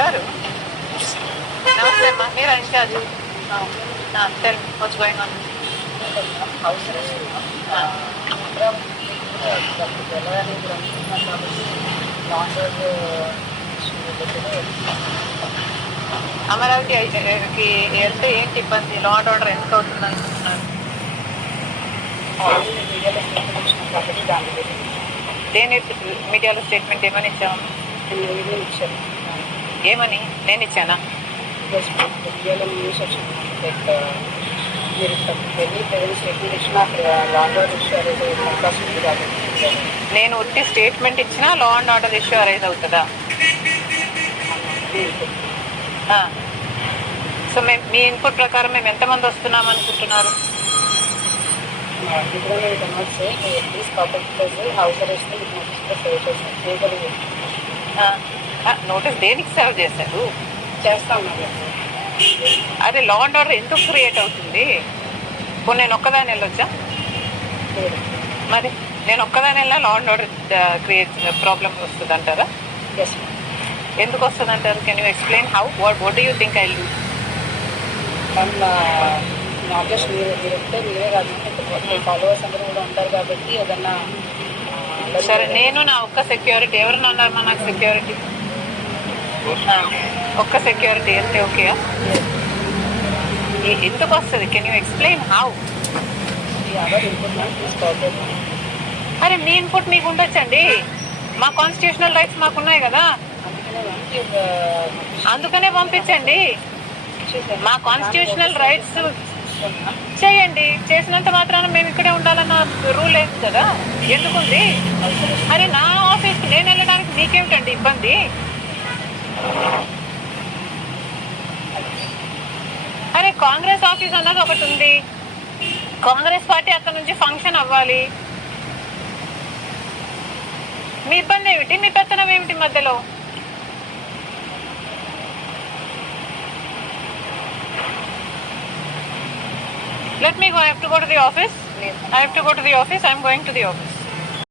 ఎవరు? నమస్తే అమ్మా, మీరు in charge? Tell what's going on. House arrest వెళ్ళాలని ఇప్పుడు అనుకుంటున్నాను కాబట్టి లాంగ్ అమరావతికి వెళ్తే ఏంటి ఇబ్బంది? లా అండ్ ఆర్డర్ ఎందుకు అవుతుంది అనుకుంటున్నారు? మీడియాలో స్టేట్మెంట్ ఇచ్చినాం కాబట్టి దాని గురించి దేని మీడియాలో స్టేట్మెంట్ ఏమని ఇచ్చాము? నేను ఇచ్చాను. ఏమని? నేను ఇచ్చానా? మీడియాలో న్యూస్ వచ్చింది మీరు వెళ్ళి ప్రజెంట్ స్టేట్మెంట్ ఇచ్చినా అక్కడ లాంగ్ ఆర్డర్ ఇష్యూ అరేజ్ అయ్యే అవకాశం ఉంది కాబట్టి నేను ఉట్టి స్టేట్మెంట్ ఇచ్చినా law and order issue arise అవుతుందా? సో మీ ఇన్పుట్ ప్రకారం మేము ఎంతమంది వస్తున్నాం అనుకుంటున్నారు? నోటీస్ దేనికి సర్వ్ చేశారు? చేస్తాం. అదే లా అండ్ ఆర్డర్ ఎందుకు క్రియేట్ అవుతుంది? ఇప్పుడు నేను ఒక్కదాని వెళ్ళొచ్చా? మరి నేను ఒక్కదాని వెళ్ళినా law and order create problem వస్తుంది అంటారా? ఎందుకు వస్తుంది అంటారు? Can you explain how? What do you think I do? Not just మీరంటే మీరే కాదు, ఫాలోవర్స్ అందరూ కూడా ఉంటారు కాబట్టి ఏదన్నా సరే. నేను నా ఒక్క సెక్యూరిటీ ఎవరన్నా ఉన్నారమ్మా నాకు సెక్యూరిటీ? ఒక్క సెక్యూరిటీ వెళ్తే ఓకే? ఎందుకు వస్తుంది? Can you explain how? అరే మీ ఇన్పుట్ మీకు ఉండొచ్చండి. మా కాన్స్టిట్యూషనల్ రైట్స్ మాకున్నాయి కదా, అందుకనే పంపించండి. మా కాన్స్టిట్యూషనల్ రైట్స్ చేయండి. చేసినంత మాత్రాన మేము ఇక్కడే ఉండాలన్న రూల్ లేదు కదా. ఎందుకుంది? అరే నా ఆఫీస్కి నేను వెళ్ళడానికి మీకేమిటండి ఇబ్బంది? అరే కాంగ్రెస్ ఆఫీస్ అన్నది ఒకటి ఉంది, కాంగ్రెస్ పార్టీ అక్కడ నుంచి ఫంక్షన్ అవ్వాలి. మీ ఇబ్బంది ఏమిటి? మీ పెత్తనం ఏమిటి మధ్యలో? Let me go. I have to go to the office. I have to go to the office. I am going to the office.